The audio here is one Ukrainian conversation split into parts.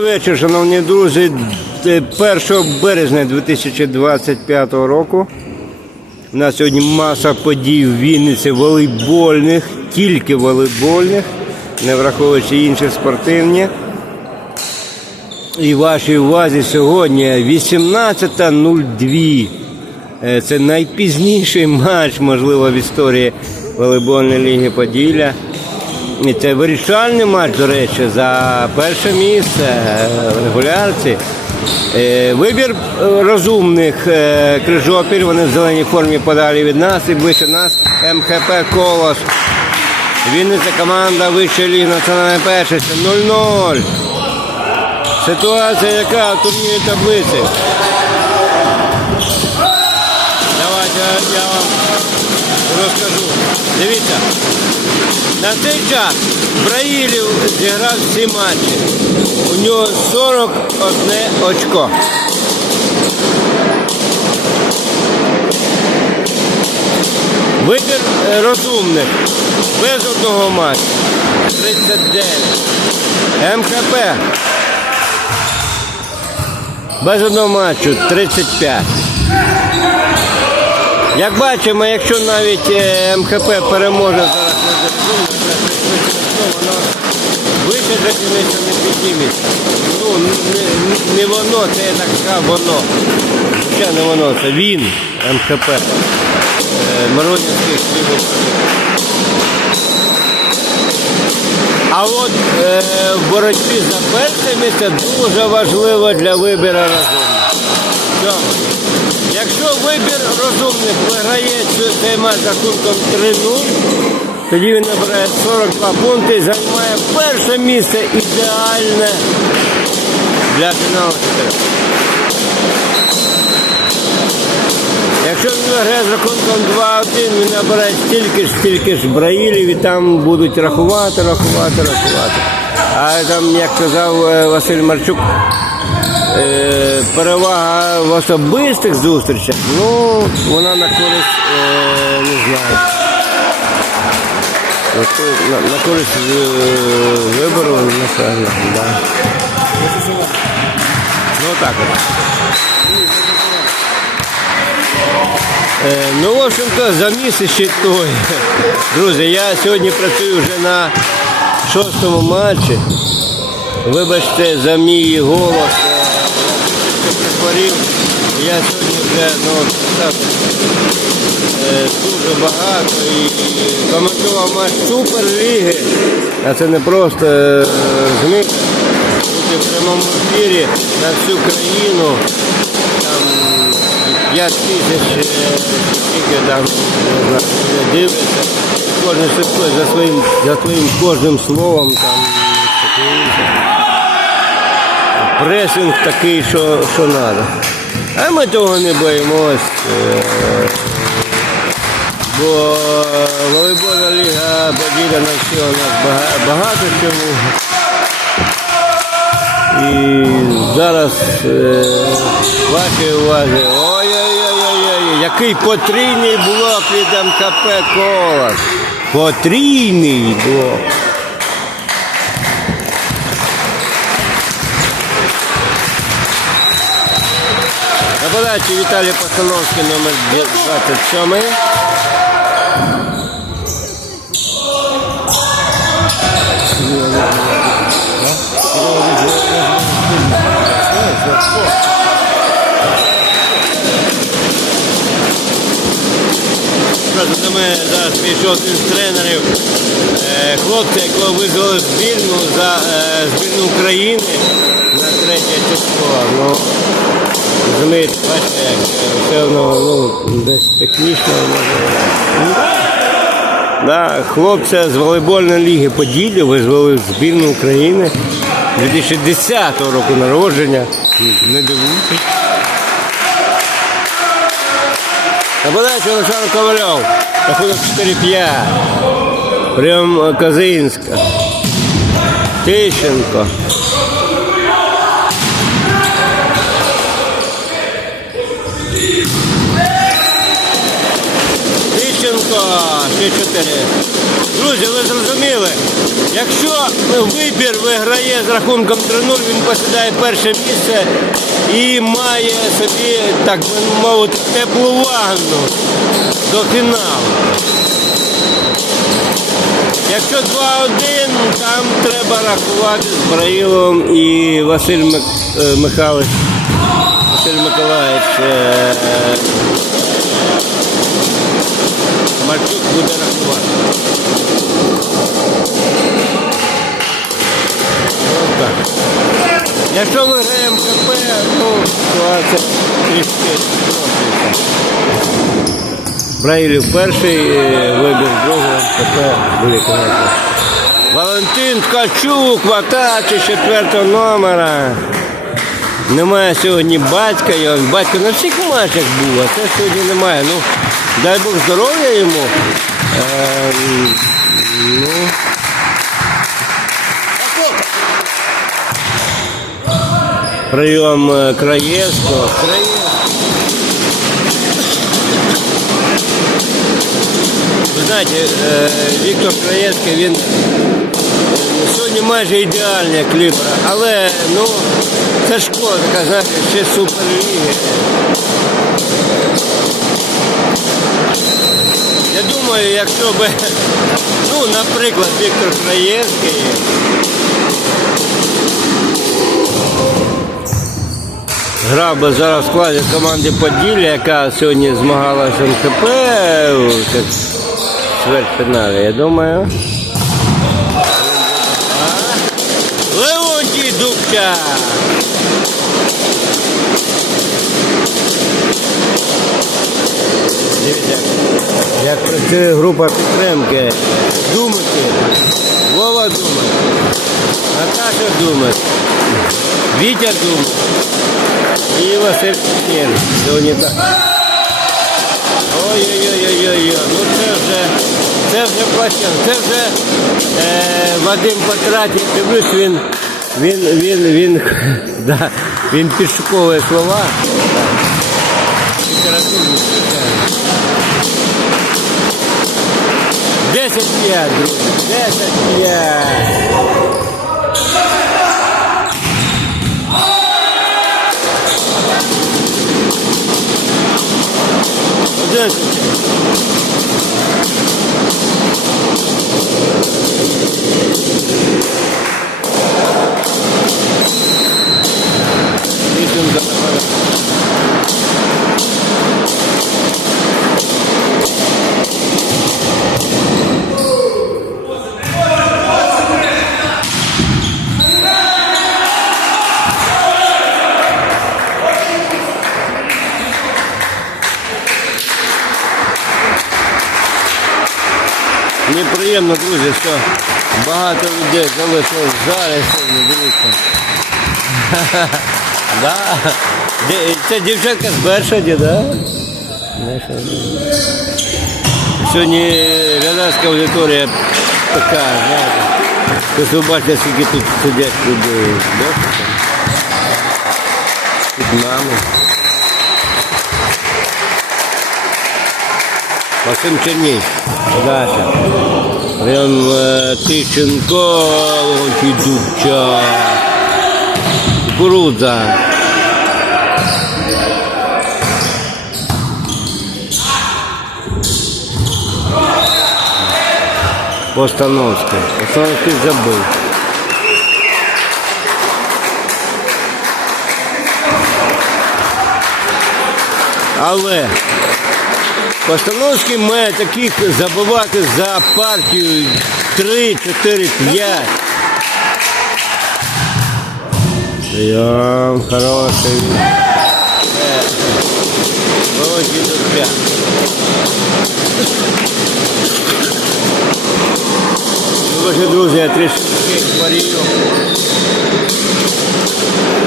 Вечір, шановні друзі. Е, 1 березня 2025 року. У нас сьогодні маса подій в Вінниці волейбольних, тільки волейбольних, не враховуючи інші спортивні. І вашій увазі сьогодні 18.02. Е, Це найпізніший матч, можливо, в історії волейбольної ліги Поділля. Це вирішальний матч, до речі, за перше місце е, в регулярці. Е, Вибір е, розумних крижопіль, вони в зеленій формі подалі від нас і ближче нас МХП Колос. Вінниця команда вищої ліги національної першості 0-0. Ситуація яка в турнірній таблиці. Давайте я вам розкажу. Дивіться. На цей час Браїлів зіграв всі матчі. У нього 41 очко. Вибір розумних. Без одного матчу. 39. МКП. Без одного матчу 35. Як бачимо, якщо навіть е, МХП переможе зараз на воно вище за не підніметься. Ну, не, воно, це я так сказав, воно. Хоча не воно, це він, МХП. Е, Миронівських слів. А от е, в боротьбі за перше місце дуже важливо для вибору розумних. Якщо вибір розумних виграє цей матч рахунком 3-0, тоді він набирає 42 пункти і займає перше місце ідеальне для фіналу 4. Якщо він виграє з рахунком 2-1, він набирає стільки ж, стільки ж браїлів і там будуть рахувати, рахувати, рахувати. А там, як казав е, Василь Марчук, е, перевага в особистих зустрічах, ну, вона на користь, е, не знаю. На, на, користь е, вибору, напевно, да. Ну так от. Е, Ну, в общем-то, заміс ще той. Друзі, я сьогодні працюю вже на шостому матчі. Вибачте за мій голос. Е, Я сьогодні вже ну, так, е, дуже багато і коментував матч Суперліги. А це не просто е, розумієте, бути в прямому ефірі на всю країну. Там 5 тисяч е, там не знаю, дивляться. Кожен за своїм, за своїм кожним словом там таке інше. Пресинг такий, що, що треба. А ми того не боїмось. е, Бо волейбольна ліга поділя на все у нас багато, чому. І зараз е, вашій увазі. Ой-ой-ой, який потрійний блок від МКП Колос. Потрійний блок. На Віталій Постановський номер 27. Просто до зараз прийшов один з тренерів, е, хлопця, якого визвали збірну за е, збірну України на третє число. Розумієте, бачите, як е, ну, десь технічно може. Ну, Да, хлопця з волейбольної ліги Поділля визвали в збірну України 2010 року народження. Не дивуйтесь. На подачу Олександр Ковальов. Рахунок 4-5. Прям Козинська. Тищенко. Тищенко. Ще 4. Друзі, ви зрозуміли, Якщо вибір виграє з рахунком 3-0, він посідає перше місце і має собі, так би мовити, теплу ванну до фіналу. Якщо 2-1, там треба рахувати з Браїловим і Василь е, Михайлович. Василь Миколаївич Марчук буде рахувати. Ось так. Якщо ми граємо КП, ну, ситуація трішки. Браїлів перший, е, вибір другого, КП великого. Валентин Ткачук в атаці четвертого номера. Немає сьогодні батька, його батько на всіх матчах був, а це сьогодні немає. Ну, дай Бог здоров'я йому. Е, ну, прийом Краєвського. Краєвського. Знаєте, е, Віктор Краєвський, він е, сьогодні майже ідеальний як ліпер, але ну, це шкода, така, знаєте, ще суперліги. Я думаю, якщо би, ну, наприклад, Віктор Краєвський, грав би зараз в складі команди Поділля, яка сьогодні змагалася в МКП в чвертьфіналі, я думаю. Леонтій Дубчак. Як працює група підтримки. Думати. Вова думає. Наташа думає. Вітя думає. І Василь Кушнір. Сьогодні так. Ой-ой-ой-ой-ой. Ну це це вже плачен. Це вже е, Вадим Патратів. Дивлюсь, він, він, він, він, да, він підшуковує слова. Літературні спеціально. 10-5, друзі. 10-5. Одинадцять. Вісім Що багато людей залишилось в залі сьогодні, дивіться. Да. Це дівчатка з Бершаді, да? Сьогодні глядацька аудиторія така, знаєте. Ось ви бачите, скільки тут сидять людей. Бачите? Тут нами. Максим Черній, Даша. Прям е, Тищенко, Леонтій Дубчак. Кукурудза. Постановський. Постановський забив. Але Постановський має таких забивати за партію 3, 4, 5. Прийом хороший. Е. Ну, Ваші друзі, я трішки хворію.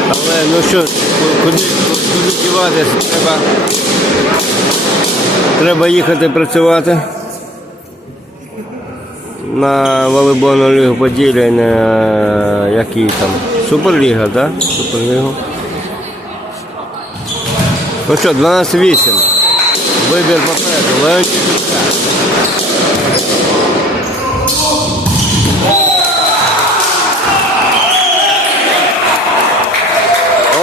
Але ну що, куди, куди діватися? Треба Треба їхати працювати на волейбольну лігу поділля, на е, який там. Суперліга, да? Суперлігу. Ну що, 12-8. Вибір попереду. Леонід.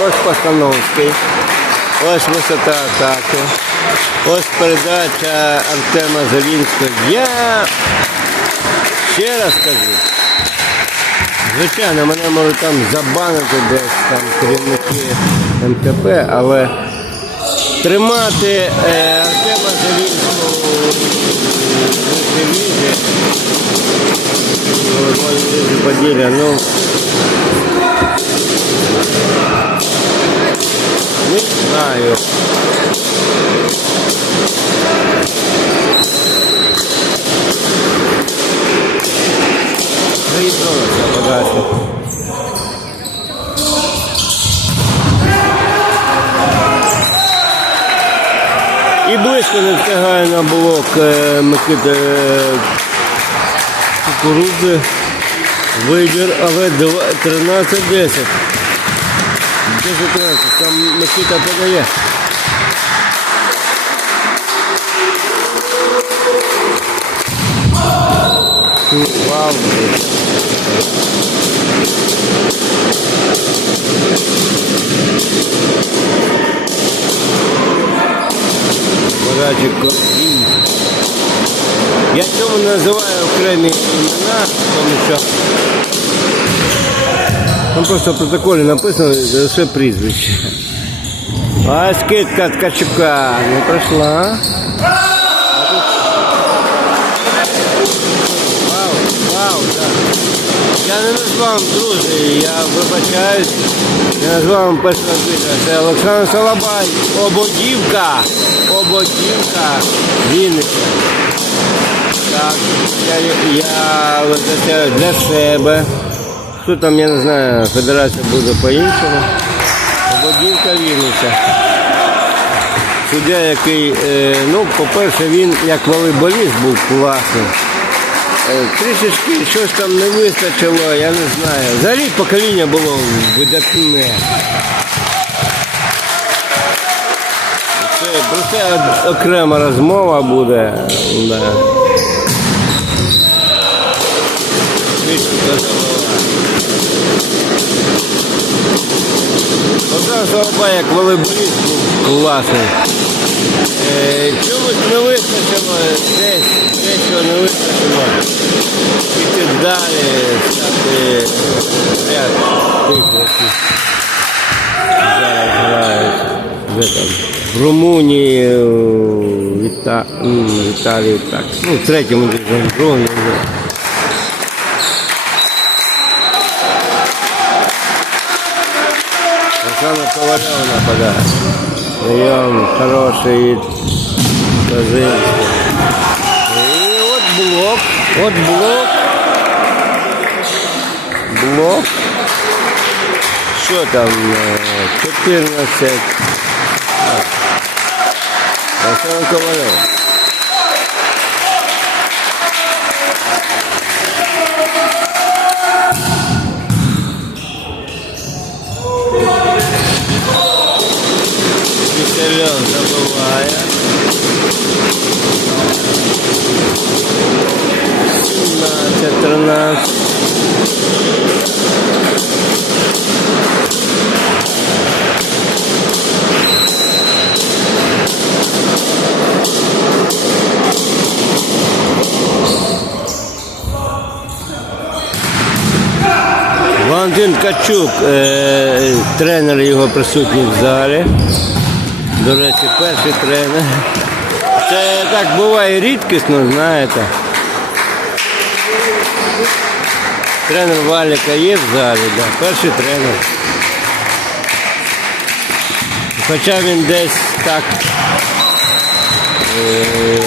Ось постановський. Ось висота атаки. Ось передача Артема Завінського. Я ще раз кажу. Звичайно, мене можуть там забанити десь там керівники МКП, але тримати е, Артема Завінського в лізі, в Поділля, ну не знаю. І близько не встигає на блок е, Микита е, кукурудзи. Вибір, але 13-10. 10-13. Там Микита подає. Подачі Кордін. Я цьому називаю окремі імена, тому що там просто в протоколі написано лише прізвище. А скидка Ткачука не пройшла. Вау, вау, так. Я не назвав друзі, я вибачаюсь. Я назвав вам першого твіта. Це Олександр Салабай, Ободівка. Ободівка. Вінниця. Так, я, я визначаю для себе. Хто там, я не знаю, федерація буде по-іншому. Ободівка Вінниця. Суддя, який, е, ну, по-перше, він як волейболіст був класний. Трішечки щось там не вистачило, я не знаю. Взагалі покоління було видатне. Про це окрема розмова буде. Да. Забула. Богдан як волейболіст був класний. Е, Чомусь не вистачило, десь дещо не вистачило. Піти далі, стати ряд тих, які зараз грають. Де там? В Румунії, в Іта... м, в Італії так. Ну, в третьому дивізіоні, в другому не знаю. Оксана Ковалева нападает. Прием хороший Козинский. Вот блок. Блок. Что там? э, 14. А. Оксана Ковалева. Киселев 17, 13. Валентин Качук, е, тренер його присутній в залі. До речі, перший тренер. Це так буває рідкісно, знаєте. Тренер Валіка є в залі, да. перший тренер. Хоча він десь так е,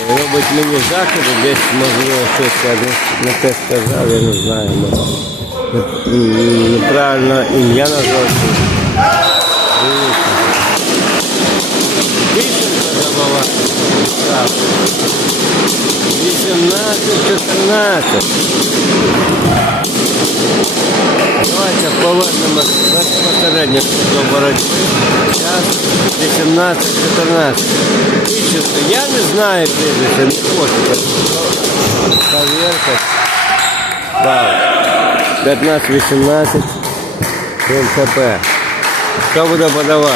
робить мені заходи, десь можливо щось я не те сказав, я не знаю. Неправильно ім'я назвав. Вісімка забала. 18, 16. Давайте повернемось безпосередньо до боротьби. Час 18-14. Тищенко, я не знаю прізвище, не хочу. Поверка. Так. 15-18. МХП. хто буде подавати.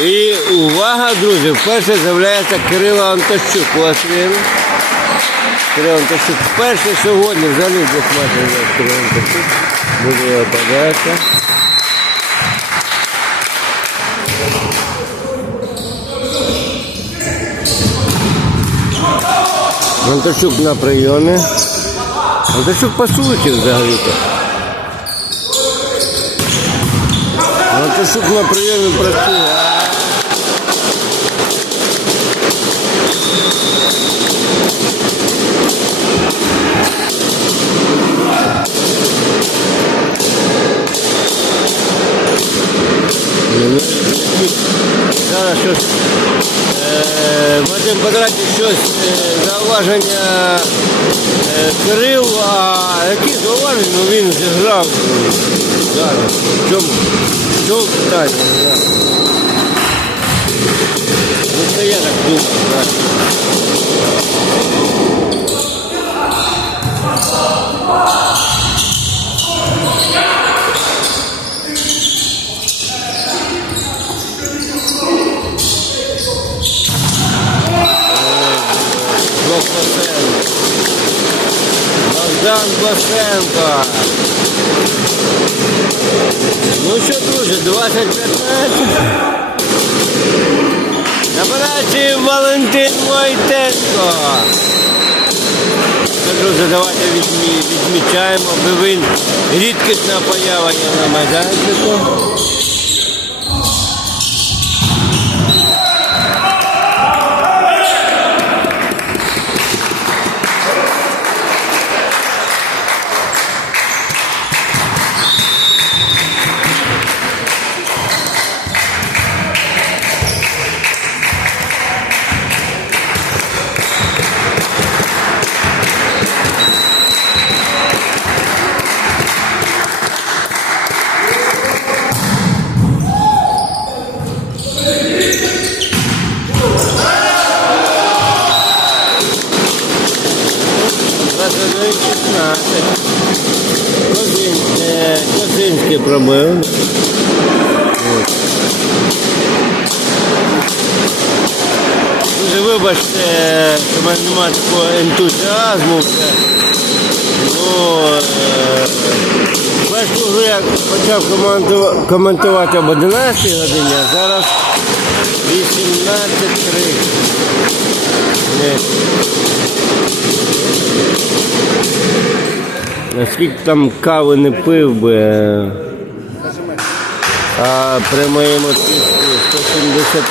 І увага, друзі, вперше з'являється Кирило Антощук. Ось він. Антощук вперше сьогодні взагалі матчів Антощук. Буде його подача. Антощук на прийомі. Антощук по взагалі-то. Антощук на прийомі працює. Зараз щось е, Вадим Петрович щось е, зауваження е, Кирил, а які зауваження ну, він зіграв зараз. В чому, в чому питання? Ну це я так думаю, так. Блокосенко. Богдан Блосенко. Ну що, друзі, 2015. На Валентин Войтенко. Друзі, давайте відмі- відмічаємо, бо він рідкісна поява є на майданчику. Козинський пробив. От. Дуже вибачте, що в мене немає такого ентузіазму. Ну, е, першу гру я почав коменту- коментувати об 11 годині, а зараз 18.30. Наскільки там кави не пив би. А при моєму тиску 178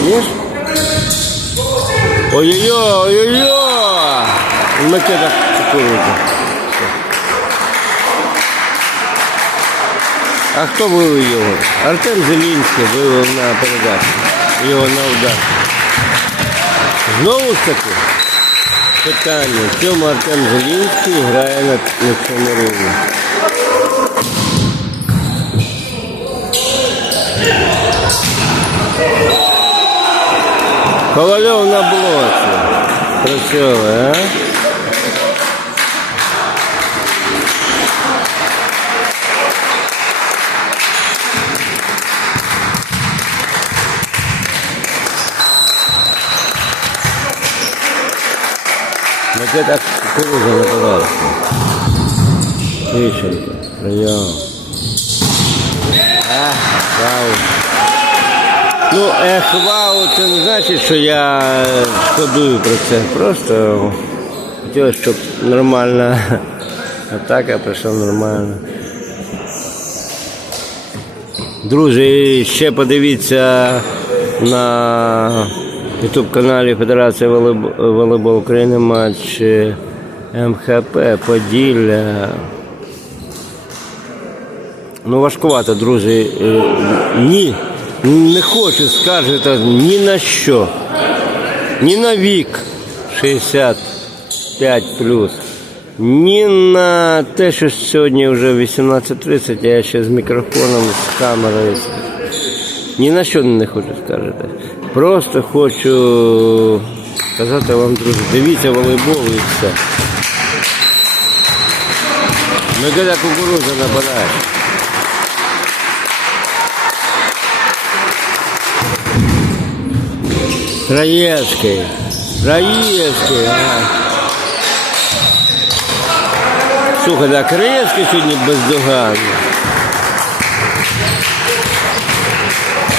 тисяч? Ой-ой-ой, ой-ой-ой! Макета кукурудза. А хто вивів його? Артем Зелінський вивів на передачу. Його на удар. Знову ж таки, питання, чому Артем Зелінський грає на цьому рівні? Ковальов на блоці. Працьовує, а? Макета кукуруза на пожалуйста. Тищенко, прийом. А, вау. Ну, ех, вау, це не значить, що я шкодую про це. Просто хотілося, щоб нормальна атака прийшла нормально. Друзі, ще подивіться на YouTube каналі Федерації волейб- волейбол України матч е, МХП Поділля. Ну, важкувато, друзі. Е, Ні, не хочу скаржити ні на що. Ні на вік 65 плюс. Ні на те, що сьогодні вже 18.30, я ще з мікрофоном, з камерою. Ні на що не хочу скаржити. Просто хочу сказати вам, друзі, дивіться волейбол і все. Мы когда кукуруза нападает. Троецкий. А. Слухай, да, Краєвський сьогодні бездоганний.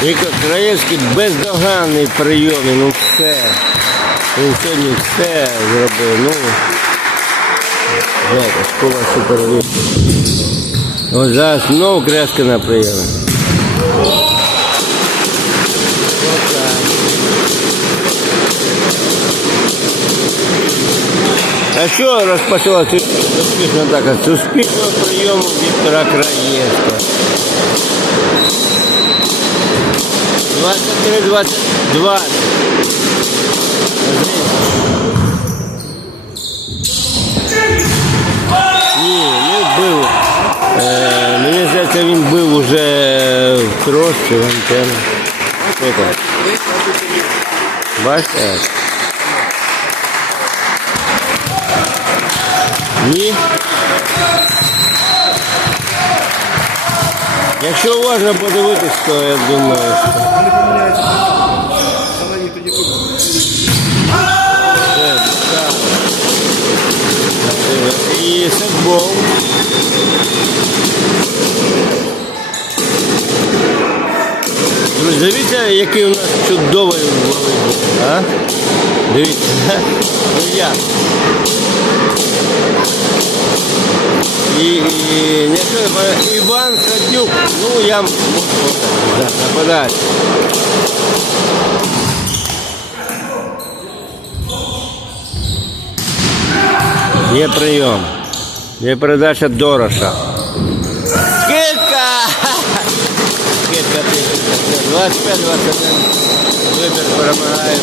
Віктор Краєвський бездоганний прийом, ну все. Він сьогодні все зробив. Ну, знаєте, школа супервища. Ось зараз знову креска на прийомі. А що розпочалося успішно так? З успішного прийому Віктора Краєвського. 23-22. Ні, не бив. Е, мені здається, він бив уже в тросці, в антенну. Що там? Бачите? Ні. Якщо уважно подивитись, то я думаю, що. І футбол. Друзі, дивіться, який у нас чудовий волейбол, а? Дивіться, ну як? І, і не Іван Садюк, ну я можу да, нападати. Є прийом. Є передача Дороша. Скидка! Скидка 25-21. Вибір перемагає.